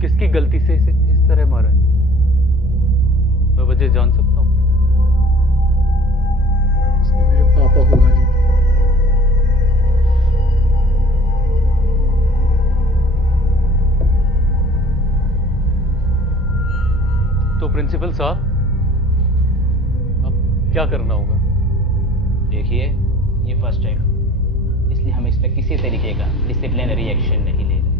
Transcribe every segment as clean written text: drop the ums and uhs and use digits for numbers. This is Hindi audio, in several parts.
किसकी गलती से इसे इस तरह मारा है? मैं वजह जान सकता हूँ? उसने मेरे पापा को गाली दी। तो प्रिंसिपल साहब, अब क्या करना होगा? देखिए, ये फर्स्ट टाइम, इसलिए हम इस पर किसी तरीके का डिसिप्लिनरी एक्शन नहीं ले रहे,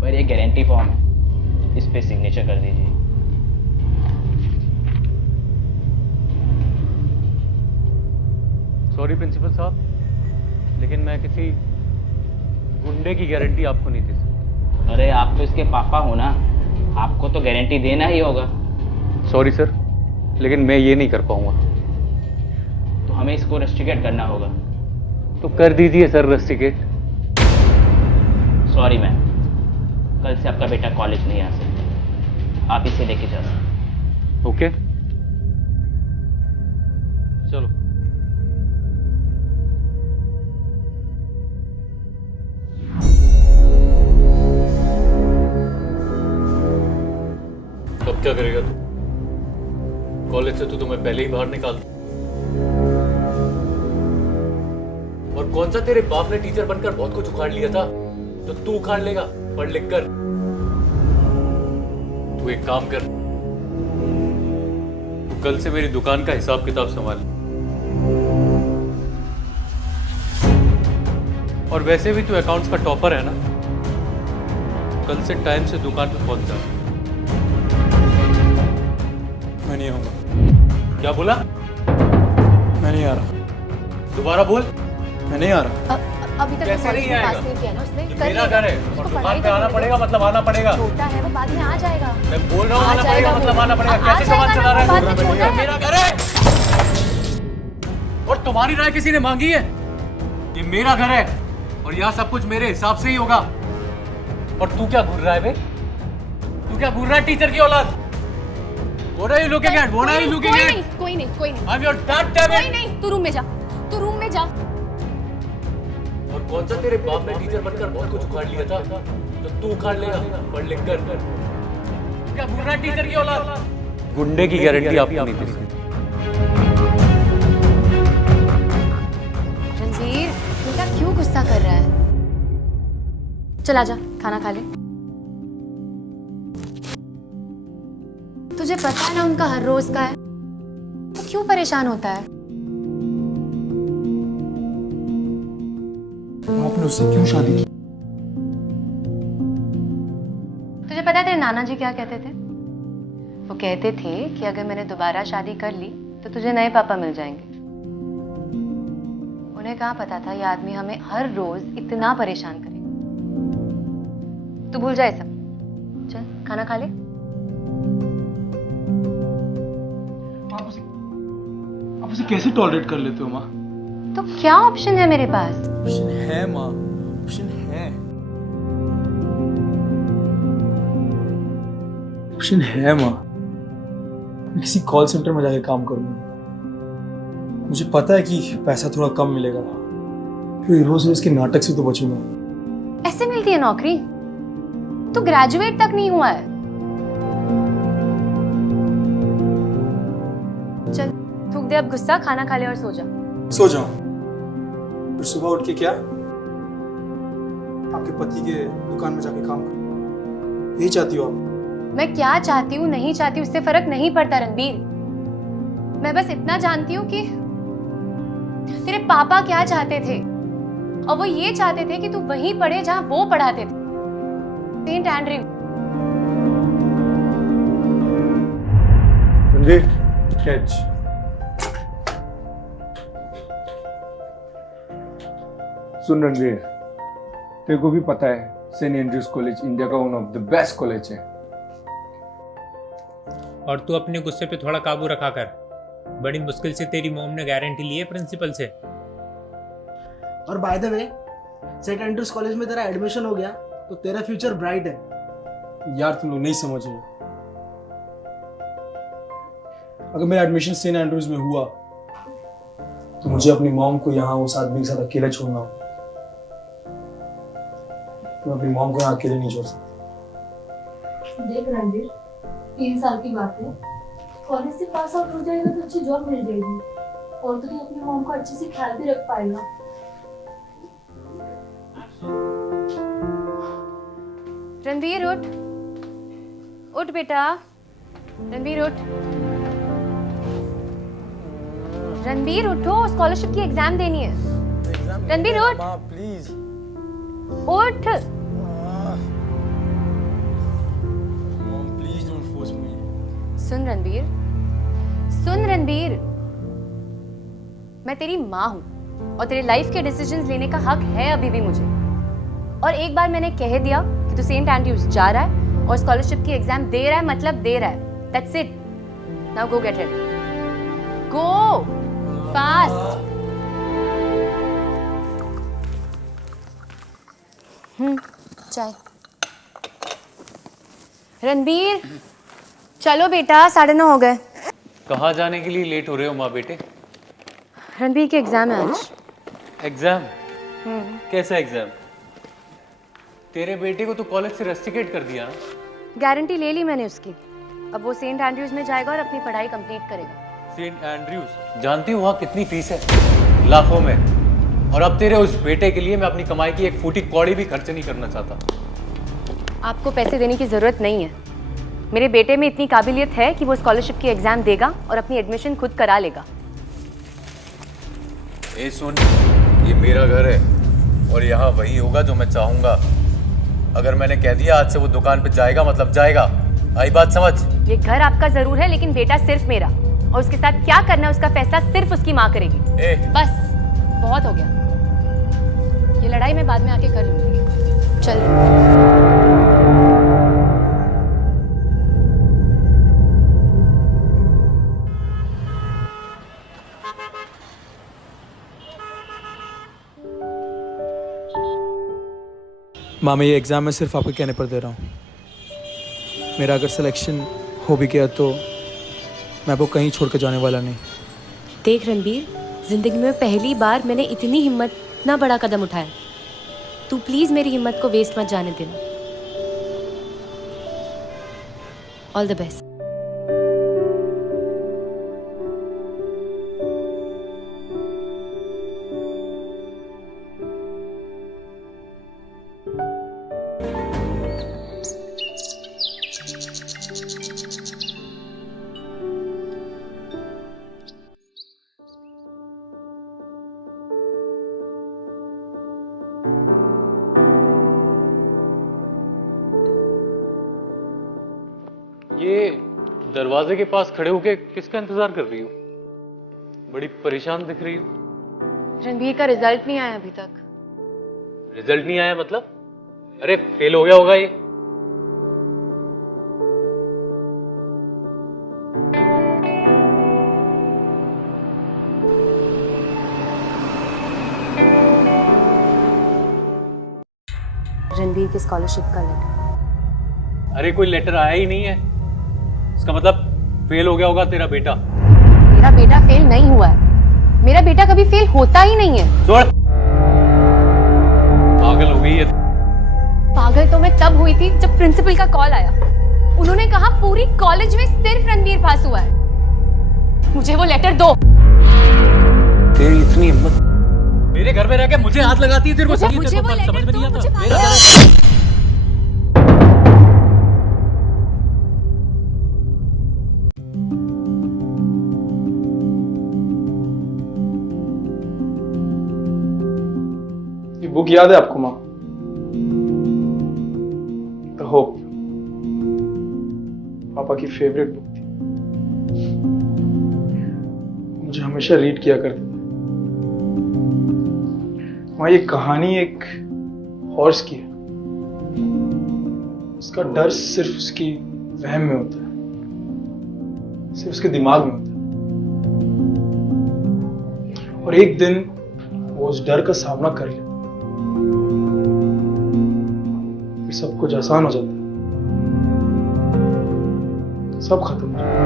पर ये गारंटी फॉर्म है, इस पे सिग्नेचर कर दीजिए। सॉरी प्रिंसिपल साहब, लेकिन मैं किसी गुंडे की गारंटी आपको नहीं दे सकता। अरे आप तो इसके पापा हो ना, आपको तो गारंटी देना ही होगा। सॉरी सर, लेकिन मैं ये नहीं कर पाऊंगा। तो हमें इसको रस्टिकेट करना होगा। तो कर दीजिए सर रस्टिकेट। सॉरी मैम, कल से आपका बेटा कॉलेज नहीं आ सकता, आप इसे लेके जा सकते। ओके, चलो। अब क्या करेगा तू? कॉलेज से तो तुम्हें पहले ही बाहर निकाल दिया। और कौन सा तेरे बाप ने टीचर बनकर बहुत कुछ उखाड़ लिया था, तो तू उखाड़ लेगा पढ़ लिख कर? तू एक काम कर, तू कल से मेरी दुकान का हिसाब किताब संभाल। और वैसे भी तू अकाउंट्स का टॉपर है ना, कल से टाइम से दुकान पे पहुंच जा। मैं नहीं आऊंगा। क्या बोला? मैं नहीं आ रहा। दोबारा बोल। मैं नहीं आ रहा। अभी तक कैसे कॉलेज नहीं में आएगा? पास नहीं किया ना उसने। ये कर मेरा लेगा। घर है उसको और पढ़ाई दुकान पे तो आना करनी पड़ेगा, मतलब आना पड़ेगा। छोटा है वो, बाद में आ जाएगा। मैं बोल रहा हूँ आ आना पड़ेगा, जाएगा मतलब वो। आना पड़ेगा। आ कैसे जबान जाएगा चला ना, रहा बाद में है? छोटा ये है। मेरा घर है और तुम्हारी राय किसी ने मांगी है? ये मेरा घर है और यहाँ सब कुछ मेरे हिसाब से ही होगा। और तू क्या घूर रहा है बे? तू क्या घूर रहा है टीचर की औलाद? What are you looking at? What are you looking कोई at? नहीं, कोई नहीं, कोई नहीं, I'm your dad, damn it! कोई नहीं। तू रूम में जा, तू रूम में जा। और कौन सा तेरे बाप ने टीचर बनकर बहुत कुछ उखाड़ लिया था, तो तू उखाड़ लेगा पढ़ लिख कर? क्या घूर रहा है टीचर की औलाद? गुंडे की गारंटी आपको नहीं दे सकती। रणवीर, बेटा क्यों गुस्सा कर रहा है? चला जा, खाना खा ले। तुझे पता है ना उनका हर रोज का है, तो क्यों परेशान होता है? आपने उससे क्यों शादी की? तुझे पता है तेरे नाना जी क्या कहते थे? वो कहते थे कि अगर मैंने दोबारा शादी कर ली तो तुझे नए पापा मिल जाएंगे। उन्हें कहाँ पता था ये आदमी हमें हर रोज इतना परेशान करेगा। तू भूल जाए सब। चल खाना खा ले। आप उसे कैसे टॉलरेट कर लेते हो माँ? तो क्या ऑप्शन है मेरे पास? ऑप्शन है माँ, ऑप्शन है। ऑप्शन है माँ। मैं किसी कॉल सेंटर में जाके काम करूंगा। मुझे पता है कि पैसा थोड़ा कम मिलेगा, तो रोज रोज के नाटक से तो बचूंगा। ऐसे मिलती है नौकरी? तू ग्रेजुएट तक नहीं हुआ है। चल थूक दे अब गुस्सा, खाना खा ले और सो जा। सो जाऊं, फिर सुबह उठ के क्या आपके पति के दुकान में जाके काम करूं? यही चाहती हो आप? मैं क्या चाहती हूँ नहीं चाहती उससे फर्क नहीं पड़ता रणबीर। मैं बस इतना जानती हूँ कि तेरे पापा क्या चाहते थे, और वो ये चाहते थे कि तू वहीं पढ़े जहां वो पढ़ाते थे, सेंट एंड्रयू। रणवीर, कैच। सुन रणवीर, तेरे को भी पता है सेंट एंड्रयूज कॉलेज इंडिया का one of the best college है। और तू अपने गुस्से पे थोड़ा काबू रखा कर। बड़ी मुश्किल से तेरी मॉम ने गारंटी ली है प्रिंसिपल से। और by the way, Saint Andrews college में तेरा एडमिशन हो गया तो तेरा फ्यूचर ब्राइट है। यार तुम लोग नहीं समझ रहे। अगर मेरा एडमिशन सेंट एंड्रयूज में हुआ तो मुझे अपनी मॉम को यहाँ उस आदमी के साथ अकेला छोड़ना होगा। मैं अपनी मॉम को यहाँ अकेले नहीं छोड़ सकता। देख रणवीर, 3 साल की बात है, कॉलेज से पास आउट हो जाएगा तो अच्छी जॉब मिल जाएगी और तो अपनी मॉम को अच्छे से ख्याल भी रख पाएगा। रणबीर उठ, उठ बेटा, रणबीर उठ, रणबीर उठो, स्कॉलरशिप की एग्जाम देनी है। रणबीर उठ, प्लीज उठ। Mom please don't force me. सुन रणबीर, सुन रणबीर, मैं तेरी माँ हूँ और तेरे लाइफ के डिसीजंस लेने का हक है अभी भी मुझे। और एक बार मैंने कह दिया कि तू सेंट एंड्रयूज जा रहा है और स्कॉलरशिप की एग्जाम दे रहा है, मतलब दे रहा है। That's it. Now go get ready, go fast. चाय। रणबीर चलो बेटा, 9:30 हो गए। कहाँ जाने के लिए लेट हो रहे हो माँ बेटे? रणबीर के एग्जाम है आज। एग्जाम? कैसा एग्जाम? तेरे बेटे को तो कॉलेज से रस्टिकेट कर दिया ना। गारंटी ले ली मैंने उसकी। अब वो सेंट एंड्रयूज में जाएगा और अपनी पढ़ाई कंप्लीट करेगा। Saint Andrews? जानती हूँ वहाँ कितनी फीस है? लाखों में। और अब तेरे उस बेटे के लिए मैं अपनी कमाई की एक फूटी कौड़ी भी खर्च नहीं करना चाहता। आपको पैसे देने की जरूरत नहीं है। मेरे बेटे में इतनी काबिलियत है कि वो स्कॉलरशिप की एग्जाम देगा और अपनी एडमिशन खुद करा लेगा। ए सुन, ये मेरा घर है और यहाँ वही होगा जो मैं चाहूँगा। अगर मैंने कह दिया आज से वो दुकान पे जाएगा मतलब जाएगा। आई बात समझ? ये घर आपका जरूर है लेकिन बेटा सिर्फ मेरा, और उसके साथ क्या करना है उसका फैसला सिर्फ उसकी माँ करेगी। बस बहुत हो गया, ये लड़ाई मैं बाद में आके कर लूंगी। चल। मामा ये एग्ज़ाम मैं सिर्फ आपके कहने पर दे रहा हूँ। मेरा अगर सिलेक्शन हो भी गया तो मैं आपको कहीं छोड़ के जाने वाला नहीं। देख रणबीर, जिंदगी में पहली बार मैंने इतनी हिम्मत, इतना बड़ा कदम उठाया। तू प्लीज मेरी हिम्मत को वेस्ट मत जाने देना। All the best. ये दरवाजे के पास खड़े होके किसका इंतजार कर रही हो? बड़ी परेशान दिख रही हो। रणबीर का रिजल्ट नहीं आया अभी तक। रिजल्ट नहीं आया मतलब? अरे फेल हो गया होगा ये। रणबीर की स्कॉलरशिप का लेटर। अरे कोई लेटर आया ही नहीं है, इसका मतलब फेल हो गया होगा तेरा बेटा। मेरा बेटा फेल नहीं हुआ है। मेरा बेटा कभी फेल होता ही नहीं है। छोड़, पागल हो गई है। पागल तो मैं तब हुई थी जब प्रिंसिपल का कॉल आया। उन्होंने कहा पूरी कॉलेज में सिर्फ रणबीर पास हुआ है। मुझे वो लेटर दो। तेरी इतनी हिम्मत, मेरे घर में रह के मुझे हाथ लगाती है। तेरे को मुझे वो समझ में लेटर नहीं दो, आता। मुझे मेरा मालूम है। ये बुक याद है आपको माँ? द होप, पापा की फेवरेट बुक थी। मुझे हमेशा रीड किया करते थे। वहाँ ये कहानी एक हॉर्स की है। उसका डर सिर्फ उसकी वहम में होता है, सिर्फ उसके दिमाग में होता है। और एक दिन वो उस डर का सामना कर लेता, फिर सब कुछ आसान हो जाता है, सब खत्म हो जाता है।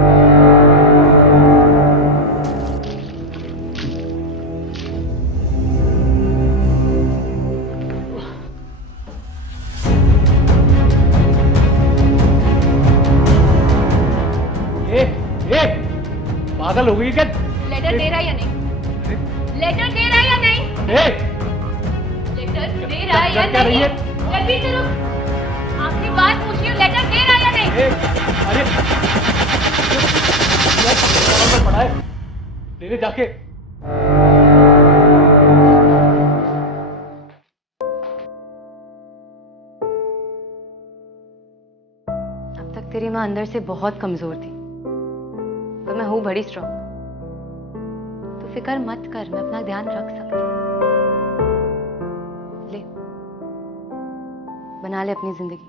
पागल हो गई क्या? लेटर दे रहा है या नहीं? लेटर दे रहा है या नहीं? ए, लेटर दे रहा है या क्या रही नहीं? है? रणबीर से रुक, आखिरी बात पूछ रही हूँ, लेटर दे रहा है या नहीं? ए, अरे यार, पढ़ा है, दे दे जाके। अब तक तेरी माँ अंदर से बहुत कमजोर थी, पर मैं हूँ बड़ी स्ट्रॉन्ग। तो फिक्र मत कर, मैं अपना ध्यान रख सकती हूँ। ले, बना ले अपनी जिंदगी।